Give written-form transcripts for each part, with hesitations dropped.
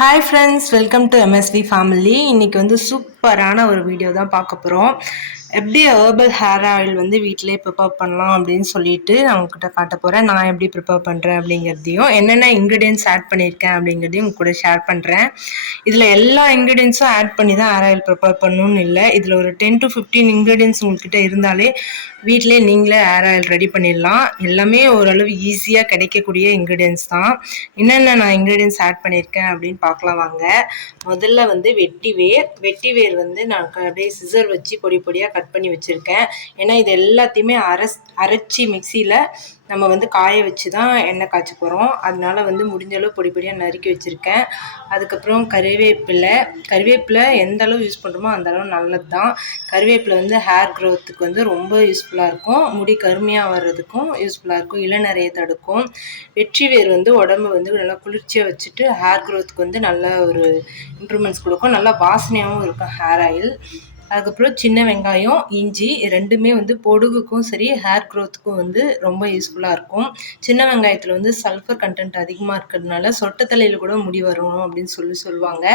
Hi friends, welcome to MSV family. இன்னைக்கு வந்து சூப்பரான ஒரு வீடியோ தான் பார்க்க போகிறோம். எப்படி ஹெர்பல் ஹேர் ஆயில் வந்து வீட்டிலே ப்ரிப்பேர் பண்ணலாம் அப்படின்னு சொல்லிட்டு நான் உங்ககிட்ட காட்ட போகிறேன். நான் எப்படி ப்ரிப்பேர் பண்ணுறேன் அப்படிங்கிறதையும், என்னென்ன இன்க்ரீடியன்ஸ் ஆட் பண்ணியிருக்கேன் அப்படிங்கிறதையும் உங்க கூட ஷேர் பண்ணுறேன். இதில் எல்லா இன்க்ரீடியன்ஸும் ஆட் பண்ணி தான் ஹேர் ஆயில் ப்ரிப்பேர் பண்ணணும்னு இல்லை. இதில் ஒரு 10 to 15 இன்க்ரீடியன்ஸ் உங்கள்கிட்ட இருந்தாலே வீட்டிலே நீங்களே ஹேர் ஆயில் ரெடி பண்ணிடலாம். எல்லாமே ஓரளவு ஈஸியாக கிடைக்கக்கூடிய இன்க்ரீடியன்ஸ் தான். என்னென்ன நான் இன்க்ரீடியன்ஸ் ஆட் பண்ணியிருக்கேன் அப்படின்னு பார்க்கலாம் வாங்க. முதல்ல வந்து வெட்டி வேர் வந்து நான் அப்படியே சிசர் வச்சு பொடி பொடியாக கட் பண்ணி வச்சுருக்கேன். ஏன்னா இது எல்லாத்தையுமே அரைச்சி மிக்சியில் நம்ம வந்து காய வச்சு தான் எண்ணெய் காய்ச்ச போகிறோம். அதனால வந்து முடிஞ்ச அளவு பொடி பொடியாக நறுக்கி வச்சுருக்கேன். அதுக்கப்புறம் கறிவேப்பிலை எந்த அளவு யூஸ் பண்ணுறோமோ அந்த அளவு நல்லது தான். கறிவேப்பிலை வந்து ஹேர் க்ரோத்துக்கு வந்து ரொம்ப யூஸ்ஃபுல்லாக இருக்கும். முடி கருமையாக வர்றதுக்கும் யூஸ்ஃபுல்லாக இருக்கும். இளநரையை தடுக்கும். வெற்றிவேர் வந்து உடம்பு வந்து நல்லா குளிர்ச்சியாக வச்சுட்டு ஹேர் க்ரோத்துக்கு வந்து நல்ல ஒரு இம்ப்ரூவ்மெண்ட்ஸ் கொடுக்கும். நல்லா வாசனையாகவும் இருக்கும் ஹேர் ஆயில். அதுக்கப்புறம் சின்ன வெங்காயம், இஞ்சி ரெண்டுமே வந்து பொடுகுக்கும் சரி ஹேர் க்ரோத்துக்கும் வந்து ரொம்ப யூஸ்ஃபுல்லாக இருக்கும். சின்ன வெங்காயத்தில் வந்து சல்ஃபர் கண்டென்ட் அதிகமாக இருக்கிறதுனால சொட்ட தலையில் கூட முடி வரும் அப்படின்னு சொல்லுவாங்க.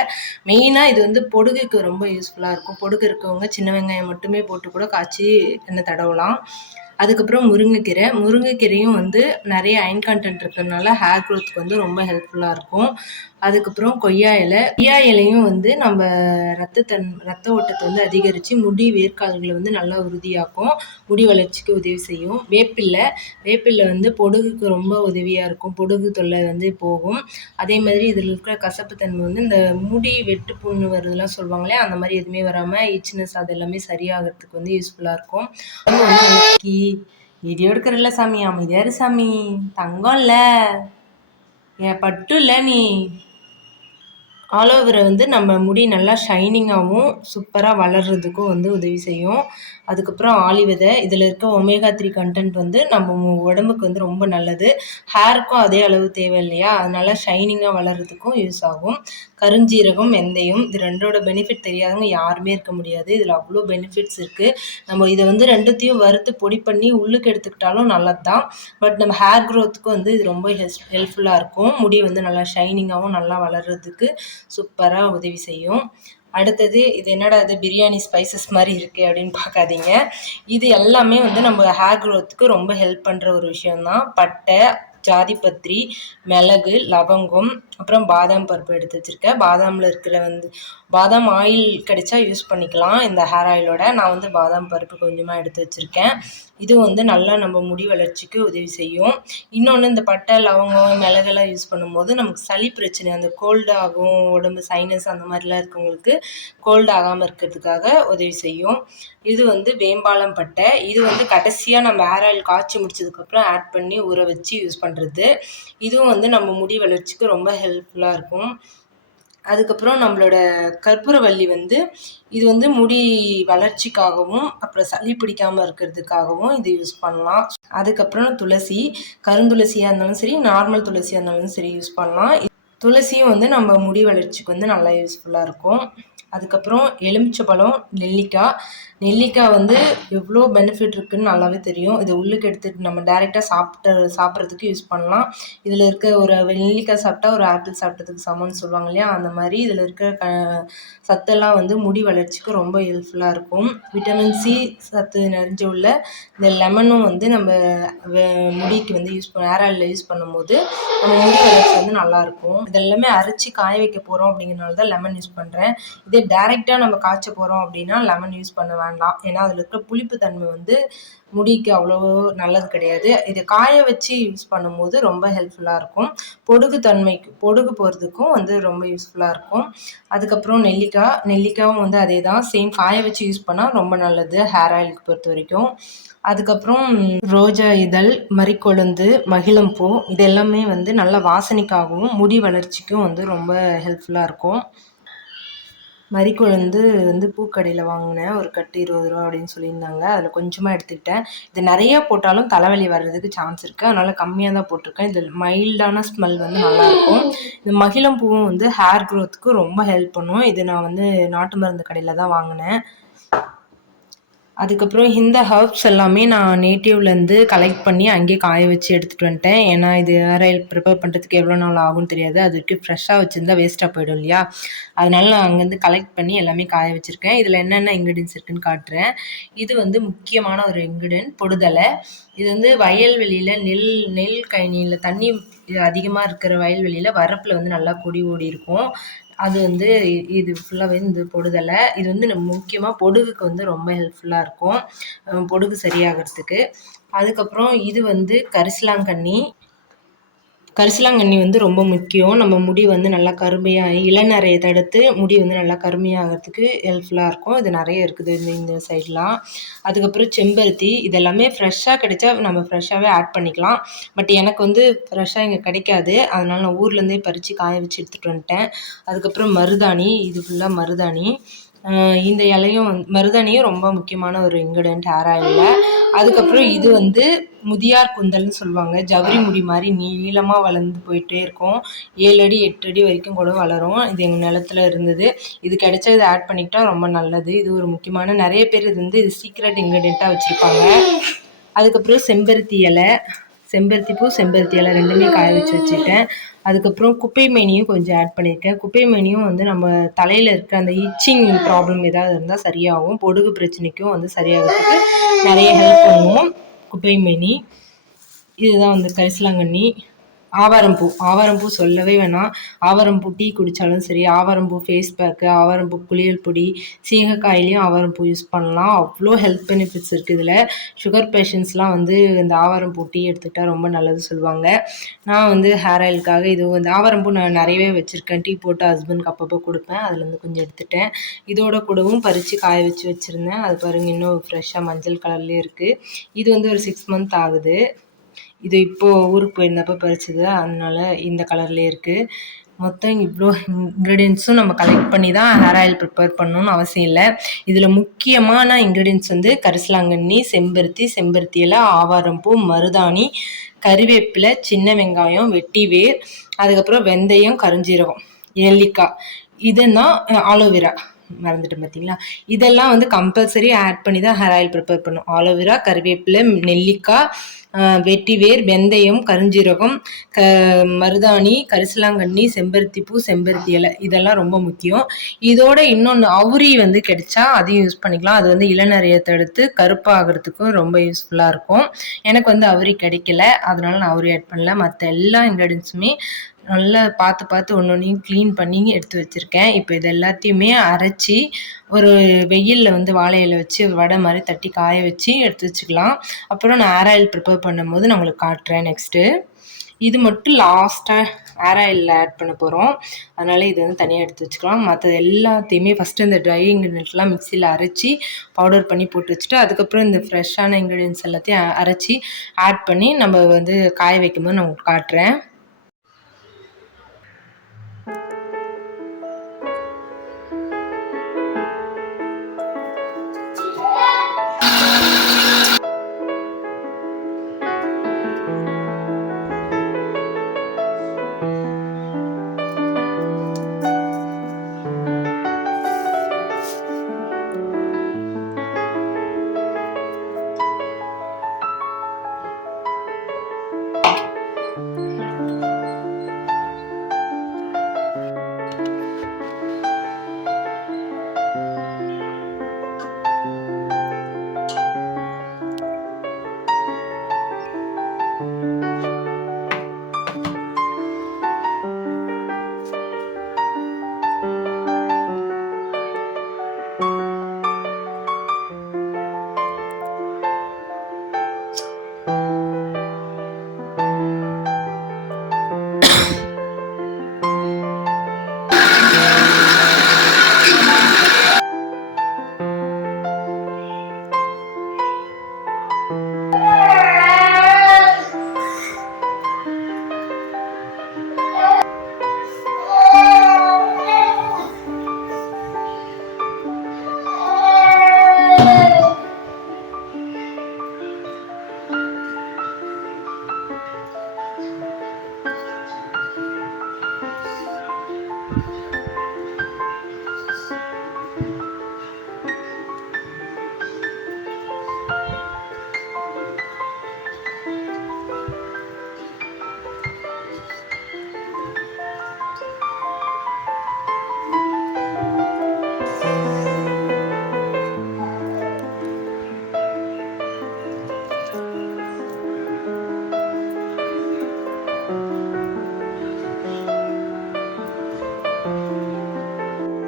மெயினாக இது வந்து பொடுகுக்கு ரொம்ப யூஸ்ஃபுல்லாக இருக்கும். பொடுகு இருக்கவங்க சின்ன வெங்காயம் மட்டுமே போட்டு கூட காய்ச்சி எண்ணெய் தடவலாம். அதுக்கப்புறம் முருங்கைக்கீரையும் வந்து நிறைய அயன் கண்டென்ட் இருக்கிறதுனால ஹேர் க்ரோத்துக்கு வந்து ரொம்ப ஹெல்ப்ஃபுல்லாக இருக்கும். அதுக்கப்புறம் கொய்யா இலையும் வந்து நம்ம ரத்த ஓட்டத்தை வந்து அதிகரித்து முடி வேர்க்கால்களை வந்து நல்லா உறுதியாக்கும். முடி வளர்ச்சிக்கு உதவி செய்யும். வேப்பில்லை வந்து பொடுகுக்கு ரொம்ப உதவியாக இருக்கும். பொடுகு தொல்லை வந்து போகும். அதே மாதிரி இதில் இருக்கிற கசப்புத்தன்மை வந்து இந்த முடி வெட்டு புண்ணு வருதுலாம் சொல்லுவாங்களே, அந்த மாதிரி எதுவுமே வராமல் இச்சினஸ் அது எல்லாமே சரியாகிறதுக்கு வந்து யூஸ்ஃபுல்லாக இருக்கும். வீடியோ எடுக்கிறல்ல சாமி, அமைதியாரு சாமி, தங்கம் இல்லை என் பட்டு இல்லை நீ. ஆலோவேரா வந்து நம்ம முடி நல்லா ஷைனிங்காகவும் சூப்பராக வளர்கிறதுக்கும் வந்து உதவி செய்யும். அதுக்கப்புறம் ஆளி விதை, இதில் இருக்க ஒமேகா 3 கண்டென்ட் வந்து நம்ம உடம்புக்கு வந்து ரொம்ப நல்லது. ஹேருக்கும் அதே அளவு தேவை இல்லையா, அதனால ஷைனிங்காக வளர்கிறதுக்கும் யூஸ் ஆகும். கருஞ்சீரகம், வெந்தயம், இது ரெண்டோட பெனிஃபிட் தெரியாதவங்க யாருமே இருக்க முடியாது. இதில் அவ்வளோ பெனிஃபிட்ஸ் இருக்குது. நம்ம இதை வந்து ரெண்டுத்தையும் வறுத்து பொடி பண்ணி உள்ளுக்கு எடுத்துக்கிட்டாலும் நல்லது தான். பட் நம்ம ஹேர் க்ரோத்துக்கும் வந்து இது ரொம்ப ஹெல்ப்ஃபுல்லாக இருக்கும். முடி வந்து நல்லா ஷைனிங்காகவும் நல்லா வளர்கிறதுக்கு சூப்பராக உதவி செய்யும். அடுத்தது, இது என்னடா இது பிரியாணி ஸ்பைசஸ் மாதிரி இருக்குது அப்படின்னு பார்க்காதீங்க. இது எல்லாமே வந்து நம்ம ஹேர் க்ரோத்துக்கு ரொம்ப ஹெல்ப் பண்ணுற ஒரு விஷயம்தான். பட்டை, ஜாதிபத்திரி, மிளகு, லவங்கம், அப்புறம் பாதாம் பருப்பு எடுத்து வச்சுருக்கேன். பாதாமில் இருக்கிற வந்து பாதாம் ஆயில் கிடைச்சா யூஸ் பண்ணிக்கலாம் இந்த ஹேர் ஆயிலோட. நான் வந்து பாதாம் பருப்பு கொஞ்சமாக எடுத்து வச்சுருக்கேன். இது வந்து நல்லா நம்ம முடி வளர்ச்சிக்கு உதவி செய்யும். இன்னொன்று, இந்த பட்டை, லவங்கம், மிளகெல்லாம் யூஸ் பண்ணும்போது நமக்கு சளி பிரச்சனை, அந்த கோல்டு ஆகும், உடம்பு சைனஸ் அந்த மாதிரிலாம் இருக்கவங்களுக்கு கோல்டு ஆகாமல் இருக்கிறதுக்காக உதவி செய்யும். இது வந்து வேம்பாலம் பட்டை. இது வந்து கடைசியாக நம்ம ஹேர் ஆயில் காய்ச்சி முடிச்சதுக்கப்புறம் ஆட் பண்ணி ஊற வச்சு யூஸ் பண்ணுறது. இதுவும் வந்து நம்ம முடி வளர்ச்சிக்கு ரொம்ப ஹெல்ப்ஃபுல்லாக இருக்கும். அதுக்கப்புறம் நம்மளோட கற்பூரவள்ளி வந்து இது வந்து முடி வளர்ச்சிக்காகவும் அப்புறம் சளி பிடிக்காமல் இருக்கிறதுக்காகவும் இது யூஸ் பண்ணலாம். அதுக்கப்புறம் துளசி, கருந்துளசியாக இருந்தாலும் சரி, நார்மல் துளசியாக இருந்தாலும் சரி யூஸ் பண்ணலாம். துளசியும் வந்து நம்ம முடி வளர்ச்சிக்கு வந்து நல்லா யூஸ்ஃபுல்லாக இருக்கும். அதுக்கப்புறம் எலுமிச்சைப்பழம், நெல்லிக்காய் வந்து எவ்வளோ பெனிஃபிட் இருக்குதுன்னு நல்லாவே தெரியும். இதை உள்ளுக்கு எடுத்துகிட்டு நம்ம டைரெக்டாக சாப்பிட்றதுக்கு யூஸ் பண்ணலாம். இதில் இருக்க ஒரு நெல்லிக்காய் சாப்பிட்டா ஒரு ஆப்பிள் சாப்பிட்டதுக்கு சமம்னு சொல்லுவாங்க இல்லையா, அந்த மாதிரி இதில் இருக்கிற சத்தெல்லாம் வந்து முடி வளர்ச்சிக்கு ரொம்ப ஹெல்ப்ஃபுல்லாக இருக்கும். விட்டமின் சி சத்து நிறைஞ்ச உள்ள இந்த லெமனும் வந்து நம்ம முடிக்கு வந்து ஹேர் ஆயிலில் யூஸ் பண்ணும்போது நம்ம முடி வளர்ச்சி வந்து நல்லாயிருக்கும். இதெல்லாமே அரைச்சி காய வைக்க போகிறோம் அப்படிங்கிறனால தான் லெமன் யூஸ் பண்ணுறேன். இதே டைரெக்டாக நம்ம காய்ச்ச போகிறோம் அப்படின்னா லெமன் யூஸ் பண்ண வேண்டாம். ஏன்னா அதில் இருக்கிற புளிப்பு தன்மை வந்து முடிக்கு அவ்வளோ நல்லது கிடையாது. இதை காய வச்சு யூஸ் பண்ணும்போது ரொம்ப ஹெல்ப்ஃபுல்லாக இருக்கும். பொடுகு போகிறதுக்கும் வந்து ரொம்ப யூஸ்ஃபுல்லாக இருக்கும். அதுக்கப்புறம் நெல்லிக்காயும் வந்து அதே தான், சேம் காய வச்சு யூஸ் பண்ணால் ரொம்ப நல்லது ஹேர் ஆயிலுக்கு பொறுத்த வரைக்கும். அதுக்கப்புறம் ரோஜா இதழ், மரிக்கொழுந்து, மகிழம்பூ, இது எல்லாமே வந்து நல்ல வாசனைக்காகவும் முடி வளர்ச்சிக்கும் வந்து ரொம்ப ஹெல்ப்ஃபுல்லாக இருக்கும். மரிக்கொழுந்து வந்து பூக்கடையில் வாங்கினேன். ஒரு கட்டு 20 ரூபா அப்படின்னு சொல்லியிருந்தாங்க. அதில் கொஞ்சமாக எடுத்துக்கிட்டேன். இது நிறைய போட்டாலும் தலைவலி வர்றதுக்கு சான்ஸ் இருக்குது. அதனால் கம்மியாக தான் போட்டிருக்கேன். இதில் மைல்டான ஸ்மெல் வந்து நல்லாயிருக்கும். இந்த மகிழம்பூவும் வந்து ஹேர் க்ரோத்துக்கு ரொம்ப ஹெல்ப் பண்ணும். இது நான் வந்து நாட்டு மருந்து கடையில் தான் வாங்கினேன். அதுக்கப்புறம் இந்த ஹெர்ப்ஸ் எல்லாமே நான் நேட்டிவ்லேருந்து கலெக்ட் பண்ணி அங்கேயே காய வச்சு எடுத்துகிட்டு வந்துட்டேன். ஏன்னா இது ஹேர் ஆயில் ப்ரிப்பேர் பண்ணுறதுக்கு எவ்வளோ நாள் ஆகும்னு தெரியாது. அது வரைக்கும் ஃப்ரெஷ்ஷாக வச்சுருந்தா வேஸ்ட்டாக போயிடும் இல்லையா? அதனால நான் அங்கேருந்து கலெக்ட் பண்ணி எல்லாமே காய வச்சுருக்கேன். இதில் என்னென்ன இன்க்ரீடியன்ட்ஸ் இருக்குன்னு காட்டுறேன். இது வந்து முக்கியமான ஒரு இன்க்ரீடியன்ட் பொடுதலை. இது வந்து வயல்வெளியில் நெல் கழனியில் தண்ணி அதிகமாக இருக்கிற வயல்வெளியில் வரப்பில் வந்து நல்லா கொடி ஓடி இருக்கும். அது வந்து இது ஃபுல்லாகவே இந்த பொடுதலை. இது வந்து முக்கியமாக பொடுகுக்கு வந்து ரொம்ப ஹெல்ப்ஃபுல்லாக இருக்கும், பொடுகு சரியாகிறதுக்கு. அதுக்கப்புறம் இது வந்து கரிசலாங்கண்ணி. கரிசலாங்கண்ணி வந்து ரொம்ப முக்கியம். நம்ம முடி வந்து நல்லா கருமையாகி இளநரையை தடுத்து முடி வந்து நல்லா கருமையாகிறதுக்கு ஹெல்ப்ஃபுல்லாக இருக்கும். இது நிறைய இருக்குது இந்த சைட்லாம். அதுக்கப்புறம் செம்பருத்தி. இதெல்லாமே ஃப்ரெஷ்ஷாக கிடைச்சா நம்ம ஃப்ரெஷ்ஷாகவே ஆட் பண்ணிக்கலாம். பட் எனக்கு வந்து ஃப்ரெஷ்ஷாக இங்கே கிடைக்காது. அதனால நான் ஊர்லேருந்தே பறித்து காய வச்சு எடுத்துகிட்டு வந்துட்டேன். அதுக்கப்புறம் மருதாணி. இது ஃபுல்லாக மருதாணி. இந்த இலையும் மருதாணியும் ரொம்ப முக்கியமான ஒரு இன்க்ரீடியன்ட் ஹேர் ஆயிலில். அதுக்கப்புறம் இது வந்து முதியார் குந்தல்னு சொல்லுவாங்க. ஜவுரி முடி மாதிரி நீளமாக வளர்ந்து போயிட்டே இருக்கும். 7 அடி 8 அடி வரைக்கும் கூட வளரும். இது எங்கள் நிலத்துல இருந்தது. இது கிடைச்சா இதை ஆட் பண்ணிக்கிட்டா ரொம்ப நல்லது. இது ஒரு முக்கியமான நிறைய பேர் இது வந்து இது சீக்ரெட் இன்க்ரீடியண்ட்டாக வச்சுருப்பாங்க. அதுக்கப்புறம் செம்பருத்தி இலை, செம்பருத்தி பூ, செம்பருத்தி இலை ரெண்டுமே காய வச்சு வச்சுட்டேன். அதுக்கப்புறம் குப்பை மேனியும் கொஞ்சம் ஆட் பண்ணியிருக்கேன். குப்பை மேனியும் வந்து நம்ம தலையில் இருக்க அந்த இச்சிங் ப்ராப்ளம் ஏதாவது இருந்தால் சரியாகும். பொடுகு பிரச்சனைக்கும் வந்து சரியாகிறதுக்கு நிறைய ஹெல்ப் பண்ணும் குப்பை மேனி. இதுதான் வந்து கரிசலாங்கண்ணி. ஆவாரம்பூ. ஆவாரம்பூ சொல்லவே வேணாம். ஆவாரம்பூ டீ குடித்தாலும் சரி, ஆவாரம்பூ ஃபேஸ் பேக்கு, ஆவாரம்பூ குளியல் பொடி, சீகக்காயிலையும் ஆவாரம்பூ யூஸ் பண்ணலாம். அவ்வளோ ஹெல்த் பெனிஃபிட்ஸ் இருக்குது இதில். சுகர் பேஷண்ட்ஸ்லாம் வந்து இந்த ஆவாரம்பூ டீ எடுத்துக்கிட்டால் ரொம்ப நல்லது சொல்லுவாங்க. நான் வந்து ஹேர் ஆயிலுக்காக இது வந்து ஆவாரம்பூ நான் நிறையவே வச்சுருக்கேன். டீ போட்டு ஹஸ்பண்டுக்கு அப்பப்போ கொடுப்பேன். அதுலேருந்து கொஞ்சம் எடுத்துட்டேன். இதோட கூடவும் பறித்து காய வச்சு வச்சுருந்தேன். அது பாருங்கள் இன்னும் ஃப்ரெஷ்ஷாக மஞ்சள் கலர்லேயே இருக்குது. இது வந்து ஒரு 6 மந்த் ஆகுது. இது இப்போது ஊருக்கு போயிருந்தப்போ பறிச்சது. அதனால இந்த கலர்லேயே இருக்குது. மொத்தம் இவ்வளோ இன்க்ரீடியன்ட்ஸும் நம்ம கலெக்ட் பண்ணி தான் ஹேர் ஆயில் ப்ரிப்பேர் பண்ணணும்னு அவசியம் இல்லை. இதில் முக்கியமான இன்க்ரீடியன்ட்ஸ் வந்து கரிசலாங்கண்ணி, செம்பருத்தி இலை, ஆவாரம்பூ, மருதாணி, கறிவேப்பிலை, சின்ன வெங்காயம், வெட்டிவேர், அதுக்கப்புறம் வெந்தயம், கருஞ்சீரகம், நெல்லிக்காய், இதுன்னா ஆலோவேரா மறந்துட்டேன் பார்த்தீங்களா? இதெல்லாம் வந்து கம்பல்சரி ஆட் பண்ணி தான் ஹேர் ஆயில் ப்ரிப்பேர் பண்ணும். ஆலோவேரா, கறிவேப்பிலை, நெல்லிக்காய், வெட்டிவேர், வெந்தயம், கருஞ்சீரகம், மருதாணி, கரிசலாங்கண்ணி, செம்பருத்தி பூ, செம்பருத்தி இலை, இதெல்லாம் ரொம்ப முக்கியம். இதோட இன்னொன்று அவுரி வந்து கிடைச்சா அதையும் யூஸ் பண்ணிக்கலாம். அது வந்து இளநரையை தடுத்து கருப்பாகிறதுக்கும் ரொம்ப யூஸ்ஃபுல்லாக இருக்கும். எனக்கு வந்து அவுரி கிடைக்கல, அதனால நான் அவுரி ஆட் பண்ணல. மற்ற எல்லா இன்க்ரீடியன்ஸுமே நல்லா பார்த்து ஒன்னொன்னையும் க்ளீன் பண்ணி எடுத்து வச்சுருக்கேன். இப்போ இது எல்லாத்தையுமே அரைச்சி ஒரு வெயிலில் வந்து வாழை இலை வச்சு வடை மாதிரி தட்டி காய வச்சு எடுத்து வச்சுக்கலாம். அப்புறம் நான் ஹேர் ஆயில் ப்ரிப்பேர் பண்ணும்போது நான் உங்களுக்கு காட்டுறேன் நெக்ஸ்ட்டு. இது மட்டும் லாஸ்ட்டாக ஹேர் ஆயிலில் ஆட் பண்ண போகிறோம். அதனால் இது வந்து தனியாக எடுத்து வச்சுக்கலாம். மற்றது எல்லாத்தையுமே ஃபஸ்ட்டு இந்த ட்ரை இன்க்ரீடியன்ட்லாம் மிக்சியில் அரைச்சி பவுடர் பண்ணி போட்டு வச்சுட்டு, அதுக்கப்புறம் இந்த ஃப்ரெஷ்ஷான இன்க்ரீடியன்ட்ஸ் எல்லாத்தையும் அரைச்சி ஆட் பண்ணி நம்ம வந்து காய வைக்கும்போது நான் உங்களுக்கு காட்டுறேன்.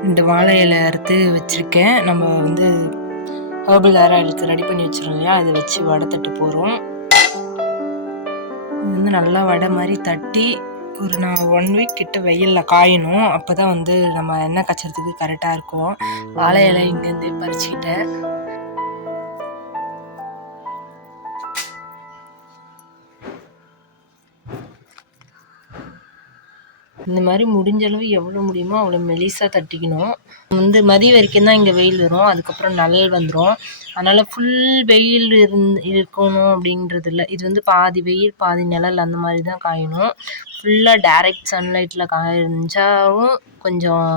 இந்த வாழை இலை அறுத்து வச்சுருக்கேன். நம்ம வந்து ஹெர்பல் ஹேர் ஆயிலுக்கு ரெடி பண்ணி வச்சுருக்கோம் இல்லையா, அதை வச்சு வடை தட்ட போகிறோம். இது வந்து நல்லா வடை மாதிரி தட்டி ஒரு நான் 1 வீக் கிட்ட வெயிலில் காயணும். அப்போ தான் வந்து நம்ம எண்ணெய் காய்ச்சறதுக்கு கரெக்டாக இருக்கும். வாழை இலை இங்கேருந்து பறிச்சுக்கிட்டேன். இந்த மாதிரி முடிஞ்ச அளவு எவ்வளோ முடியுமோ அவ்வளோ மெலிசாக தட்டிக்கணும். வந்து மதிய வரைக்கும் தான் இங்கே வெயில் வரும், அதுக்கப்புறம் நிழல் வந்துடும். அதனால் ஃபுல் வெயில் இருக்கணும் அப்படின்றது இல்லை. இது வந்து பாதி வெயில் பாதி நிழல் அந்த மாதிரி தான் காயணும். ஃபுல்லாக டைரக்ட் சன்லைட்டில் காய்ஞ்சாவும் கொஞ்சம்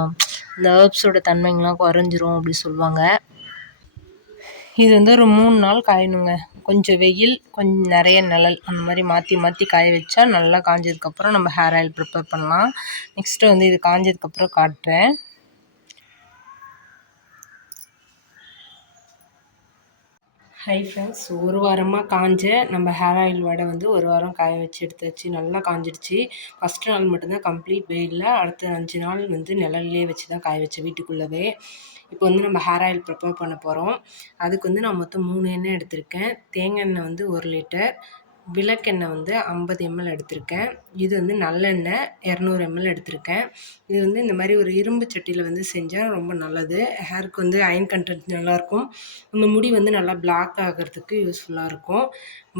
இந்த ஹெர்ப்ஸோட தன்மைங்கள்லாம் குறைஞ்சிரும் அப்படி சொல்லுவாங்க. இது வந்து ஒரு 3 நாள் காயணுங்க. கொஞ்சம் வெயில், கொஞ்சம் நிறைய நிழல் அந்த மாதிரி மாற்றி மாற்றி காய வச்சா நல்லா காஞ்சதுக்கப்புறம் நம்ம ஹேர் ஆயில் ப்ரிப்பேர் பண்ணலாம். நெக்ஸ்ட்டு வந்து இது காஞ்சதுக்கப்புறம் காட்டுறேன். ஹை ஃப்ரெண்ட்ஸ், ஒரு வாரமாக காஞ்ச நம்ம ஹேர் ஆயில் வடை வந்து ஒரு வாரம் காய வச்சு எடுத்தாச்சு. நல்லா காஞ்சிடுச்சு. ஃபஸ்ட்டு நாள் மட்டும்தான் கம்ப்ளீட் வெயிலில், அடுத்த 5 நாள் வந்து நிழல்லே வச்சு தான் காய வச்சேன் வீட்டுக்குள்ளவே. இப்போ வந்து நம்ம ஹேர் ஆயில் ப்ரிப்பேர் பண்ண போகிறோம். அதுக்கு வந்து நான் மொத்தம் 3 எண்ணெய் எடுத்திருக்கேன். தேங்காய் எண்ணெய் வந்து 1 லிட்டர், விளக்கெண்ணெய் வந்து 50 ml எடுத்திருக்கேன். இது வந்து நல்லெண்ணெய் 200 ml எடுத்திருக்கேன். இது வந்து இந்த மாதிரி ஒரு இரும்பு சட்டியில் வந்து செஞ்சால் ரொம்ப நல்லது. ஹேருக்கு வந்து அயன் கண்டென்ட் நல்லாயிருக்கும். இந்த முடி வந்து நல்லா பிளாக் ஆகிறதுக்கு யூஸ்ஃபுல்லாக இருக்கும்.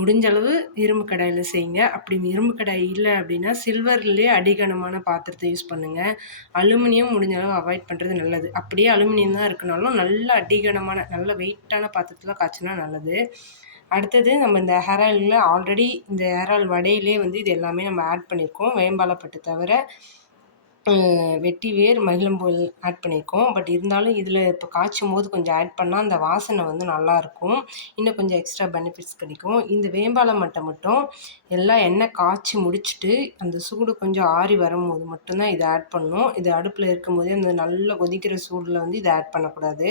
முடிஞ்ச அளவு இரும்பு கடாயில் செய்யுங்க. அப்படி இரும்பு கடாய் இல்லை அப்படின்னா சில்வர்லேயே அடிகனமான பாத்திரத்தை யூஸ் பண்ணுங்கள். அலுமினியம் முடிஞ்ச அளவு அவாய்ட் பண்ணுறது நல்லது. அப்படியே அலுமினியம் தான் இருக்குனாலும் நல்ல அடிகனமான நல்ல வெயிட்டான பாத்திரத்தில் காய்ச்சினா நல்லது. அடுத்தது நம்ம இந்த ஹேர் ஆயிலில் ஆல்ரெடி இந்த ஹேர் ஆயில் வடையிலே வந்து இது எல்லாமே நம்ம ஆட் பண்ணியிருக்கோம். வேம்பாலப்பட்டு தவிர வெட்டி வேர், மகிழம்பூ ஆட் பண்ணியிருக்கோம். பட் இருந்தாலும் இதில் இப்போ காய்ச்சும் போது கொஞ்சம் ஆட் பண்ணால் அந்த வாசனை வந்து நல்லாயிருக்கும். இன்னும் கொஞ்சம் எக்ஸ்ட்ரா பெனிஃபிட்ஸ் கிடைக்கும். இந்த வேம்பாலை மட்டும் எல்லாம் எண்ணெய் காய்ச்சி முடிச்சுட்டு அந்த சூடு கொஞ்சம் ஆறி வரும்போது மட்டும்தான் இதை ஆட் பண்ணணும். இது அடுப்பில் இருக்கும்போதே அந்த நல்லா கொதிக்கிற சூடில் வந்து இதை ஆட் பண்ணக்கூடாது.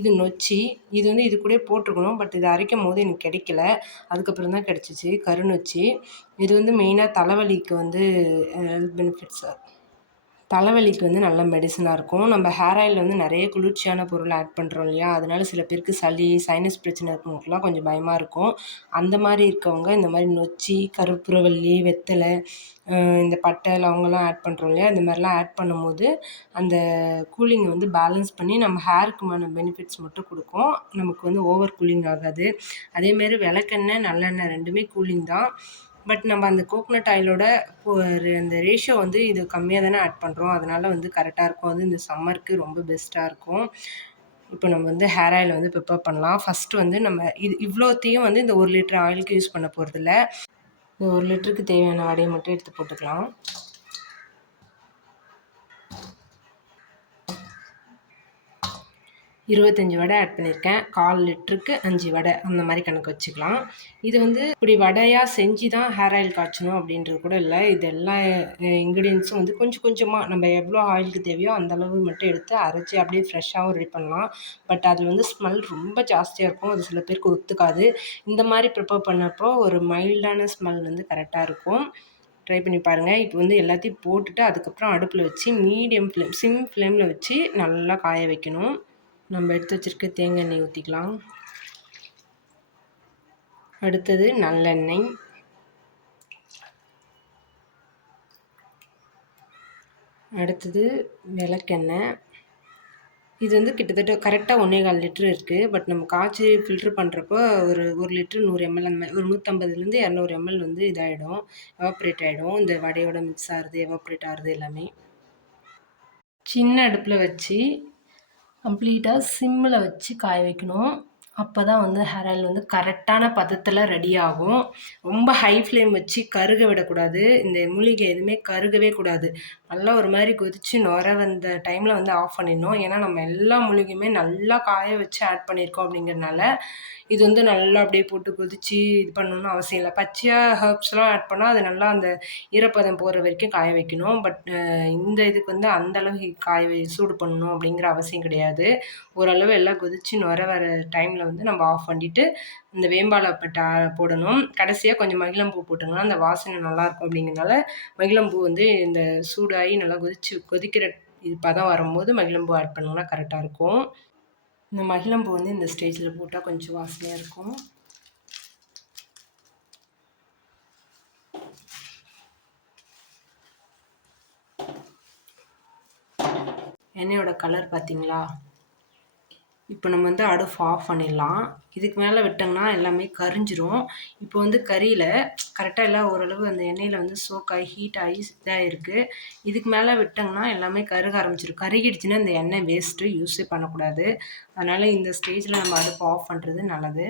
இது நொச்சி, இது வந்து இது கூட போட்டிருக்கணும். பட் இதை அரைக்கும் போது எனக்கு கிடைக்கல. அதுக்கப்புறம் தான் கிடச்சிச்சு கருநொச்சி. இது வந்து மெயினாக தலைவலிக்கு வந்து ஹெல்த் பெனிஃபிட்ஸ், தலைவலிக்கு வந்து நல்ல மெடிசனாக இருக்கும். நம்ம ஹேர் ஆயில் வந்து நிறைய குளிர்ச்சியான பொருள் ஆட் பண்ணுறோம் இல்லையா, அதனால சில பேருக்கு சளி, சைனஸ் பிரச்சனை இருக்கவங்களுக்குலாம் கொஞ்சம் பயமாக இருக்கும். அந்த மாதிரி இருக்கவங்க இந்த மாதிரி நொச்சி, கற்பூரவள்ளி, வெத்தலை, இந்த பட்டை, லவங்கெல்லாம் ஆட் பண்ணுறோம் இல்லையா, இந்த மாதிரிலாம் ஆட் பண்ணும்போது அந்த கூலிங்கை வந்து பேலன்ஸ் பண்ணி நம்ம ஹேருக்குமான பெனிஃபிட்ஸ் மட்டும் கொடுக்கும். நமக்கு வந்து ஓவர் கூலிங் ஆகாது. அதேமாரி விளக்கெண்ணெய், நல்லெண்ணெய் 2மே கூலிங் தான். பட் நம்ம அந்த கோகனட் ஆயிலோட அந்த ரேஷியோ வந்து இது கம்மியாக தானே ஆட் பண்ணுறோம். அதனால் வந்து கரெக்டாக இருக்கும். அது இந்த சம்மருக்கு ரொம்ப பெஸ்ட்டாக இருக்கும். இப்போ நம்ம வந்து ஹேர் ஆயில் வந்து ப்ரிப்பேர் பண்ணலாம். ஃபஸ்ட்டு வந்து நம்ம இவ்வளோத்தையும் வந்து இந்த 1 லிட்டர் ஆயிலுக்கு யூஸ் பண்ண போகிறதில்ல. இந்த 1 லிட்டருக்கு தேவையான வடையை மட்டும் எடுத்து போட்டுக்கலாம். 25 வடை ஆட் பண்ணியிருக்கேன். 1/4 லிட்டருக்கு 5 வடை அந்த மாதிரி கணக்கு வச்சுக்கலாம். இது வந்து இப்படி வடையாக செஞ்சு தான் ஹேர் ஆயில் காய்ச்சணும் அப்படின்றது கூட இல்லை. இது எல்லா இன்க்ரீடியன்ஸும் வந்து கொஞ்சம் கொஞ்சமாக நம்ம எவ்வளோ ஆயிலுக்கு தேவையோ அந்த அளவு மட்டும் எடுத்து அரைச்சி அப்படியே ஃப்ரெஷ்ஷாகவும் ரெடி பண்ணலாம். பட் அதில் வந்து ஸ்மெல் ரொம்ப ஜாஸ்தியாக இருக்கும். அது சில பேருக்கு ஒத்துக்காது. இந்த மாதிரி ப்ரிப்பேர் பண்ணப்போ ஒரு மைல்டான ஸ்மெல் வந்து கரெக்டாக இருக்கும். ட்ரை பண்ணி பாருங்கள். இப்போ வந்து எல்லாத்தையும் போட்டுட்டு அதுக்கப்புறம் அடுப்பில் வச்சு மீடியம் ஃப்ளேம், சிம் ஃப்ளேமில் வச்சு நல்லா காய வைக்கணும். நம்ம எடுத்து வச்சுருக்க தேங்காய் எண்ணெய் ஊற்றிக்கலாம். அடுத்தது நல்லெண்ணெய், அடுத்தது விளக்கெண்ணெய். இது வந்து கிட்டத்தட்ட கரெக்டாக 1.25 லிட்டர் இருக்குது. பட் நம்ம காய்ச்சி ஃபில்ட்ரு பண்ணுறப்போ ஒரு 1 லிட்டர் 100 ml அந்த மாதிரி ஒரு 150லேருந்து 200 ml வந்து இதாகிடும், எவாப்ரேட் ஆகிடும். இந்த வடையோட மிக்ஸ் ஆகிறது, எவாப்ரேட் ஆகிறது எல்லாமே. சின்ன அடுப்பில் வச்சு கம்ப்ளீட்டாக சிம்மில் வச்சு காய வைக்கணும். அப்போ தான் வந்து ஹேர் ஆயில் வந்து கரெக்டான பதத்தில் ரெடி ஆகும். ரொம்ப ஹை ஃப்ளேம் வச்சு கருக விடக்கூடாது. இந்த மூலிகை எதுவுமே கருகவே கூடாது. நல்லா ஒரு மாதிரி கொதித்து நுர வந்த டைமில் வந்து ஆஃப் பண்ணிடணும். ஏன்னா நம்ம எல்லா மூலிகையுமே நல்லா காய வச்சு ஆட் பண்ணியிருக்கோம் அப்படிங்கிறதுனால இது வந்து நல்லா அப்படியே போட்டு கொதித்து இது பண்ணணும்னு அவசியம் இல்லை. பச்சையாக ஹெர்ப்ஸ்லாம் ஆட் பண்ணால் அது நல்லா அந்த ஈரப்பதம் போகிற வரைக்கும் காய வைக்கணும். பட் இந்த இதுக்கு வந்து அந்தளவு சூடு பண்ணணும் அப்படிங்கிற அவசியம் கிடையாது. ஓரளவு எல்லாம் கொதித்து நுர வர டைமில் வந்து நம்ம ஆஃப் பண்ணிவிட்டு இந்த வேம்பாலைப்பட்டை போடணும். கடைசியாக கொஞ்சம் மகிழம்பூ போட்டோம்னா அந்த வாசனை நல்லாயிருக்கும். அப்படிங்கிறதுனால மகிழம்பூ வந்து இந்த சூடாகி நல்லா கொதிக்கிற இது பதம் வரும்போது மகிழம்பூ ஆட் பண்ணிங்கன்னா கரெக்டாக இருக்கும். இந்த மகிழம்பூ வந்து இந்த ஸ்டேஜில் போட்டால் கொஞ்சம் வாசனையாக இருக்கும். எண்ணெயோட கலர் பார்த்தீங்களா? இப்போ நம்ம வந்து அடுப்பு ஆஃப் பண்ணிடலாம். இதுக்கு மேலே விட்டோம்னா எல்லாமே கரிஞ்சிரும். இப்போ வந்து கறியில கரெக்டாக எல்லாம் ஓரளவு அந்த எண்ணெயில் வந்து சோக் ஆகி ஹீட் ஆகி இதாக இருக்குது. இதுக்கு மேலே விட்டோம்னா எல்லாமே கருக ஆரம்பிச்சிடும். கருகிடுச்சுன்னா இந்த எண்ணெய் வேஸ்ட்டு, யூஸே பண்ணக்கூடாது. அதனால் இந்த ஸ்டேஜில் நம்ம அடுப்பு ஆஃப் பண்ணுறது நல்லது.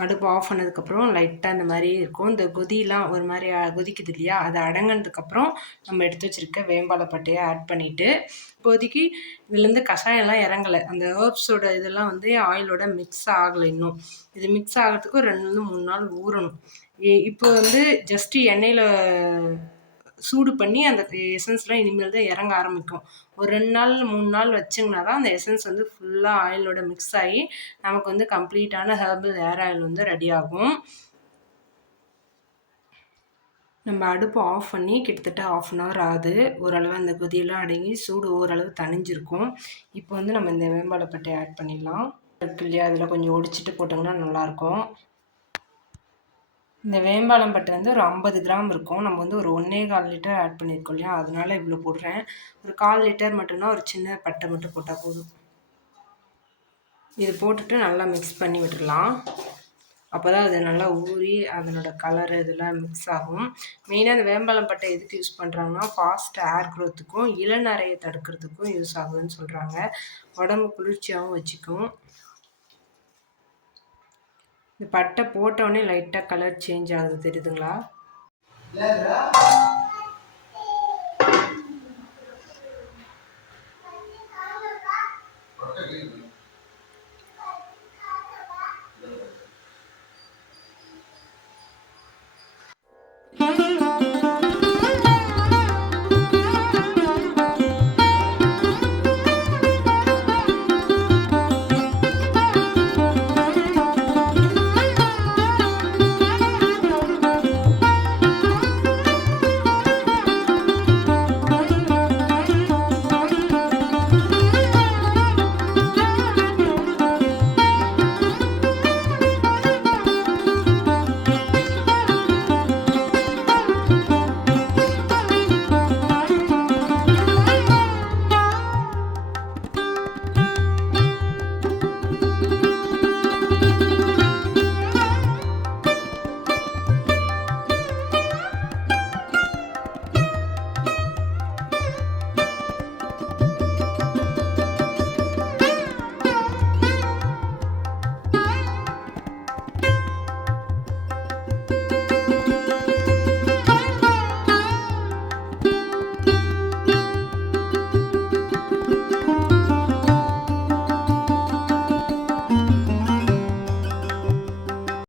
அடுப்பு ஆஃப் பண்ணதுக்கப்புறம் லைட்டாக இந்த மாதிரி இருக்கும். இந்த கொதிலாம் ஒரு மாதிரி கொதிக்குது இல்லையா, அது அடங்கினதுக்கப்புறம் நம்ம எடுத்து வச்சுருக்க வேம்பாலப்பட்டையை ஆட் பண்ணிவிட்டு, இப்போதைக்கு இதுலேருந்து கஷாயம்லாம் இறங்கலை. அந்த ஹர்ப்ஸோட இதெல்லாம் வந்து ஆயிலோட மிக்ஸ் ஆகலை இன்னும். இது மிக்ஸ் ஆகிறதுக்கு ஒரு 2 3 நாள் ஊறணும். இப்போ வந்து ஜஸ்ட்டு எண்ணெயில் சூடு பண்ணி அந்த எசன்ஸ்லாம் இனிமேல் தான் இறங்க ஆரம்பிக்கும். ஒரு 2 நாள் 3 நாள் வச்சிங்கன்னா தான் அந்த எசன்ஸ் வந்து ஃபுல்லாக ஆயிலோட மிக்ஸ் ஆகி நமக்கு வந்து கம்ப்ளீட்டான ஹெர்பல் ஹேர் ஆயில் வந்து ரெடி ஆகும். நம்ம அடுப்பு ஆஃப் பண்ணி கிட்டத்தட்ட 1/2 அன் ஹவர் ஆகுது. ஓரளவு அந்த கொதியெல்லாம் அடங்கி சூடு ஓரளவு தணிஞ்சிருக்கும். இப்போ வந்து நம்ம இந்த வேம்பாலப்பட்டையை ஆட் பண்ணிடலாம். இருக்கு இல்லையா, அதில் கொஞ்சம் ஒடிச்சிட்டு போட்டோம்னா நல்லாயிருக்கும். இந்த வேம்பாலம் பட்டை வந்து ஒரு 50 கிராம் இருக்கும். நம்ம வந்து ஒரு 1 1/4 லிட்டர் ஆட் பண்ணியிருக்கோம் இல்லையா, அதனால இவ்வளோ போடுறேன். ஒரு 1/4 லிட்டர் மட்டும்னா ஒரு சின்ன பட்டை மட்டும் போட்டால் போதும். இது போட்டுட்டு நல்லா மிக்ஸ் பண்ணி விட்டுடலாம். அப்போ தான் அது நல்லா ஊறி அதனோட கலரு இதெல்லாம் மிக்ஸ் ஆகும். மெயினாக அந்த வேம்பாலம் பட்டை எதுக்கு யூஸ் பண்ணுறாங்கன்னா, ஃபாஸ்ட் ஹேர் க்ரோத்துக்கும் இளநரையை தடுக்கிறதுக்கும் யூஸ் ஆகுதுன்னு சொல்கிறாங்க. உடம்பு குளிர்ச்சியாகவும் வச்சுக்கும். இந்த பட்டை போட்டோடனே லைட்டாக கலர் சேஞ்ச் ஆகுது, தெரியுதுங்களா?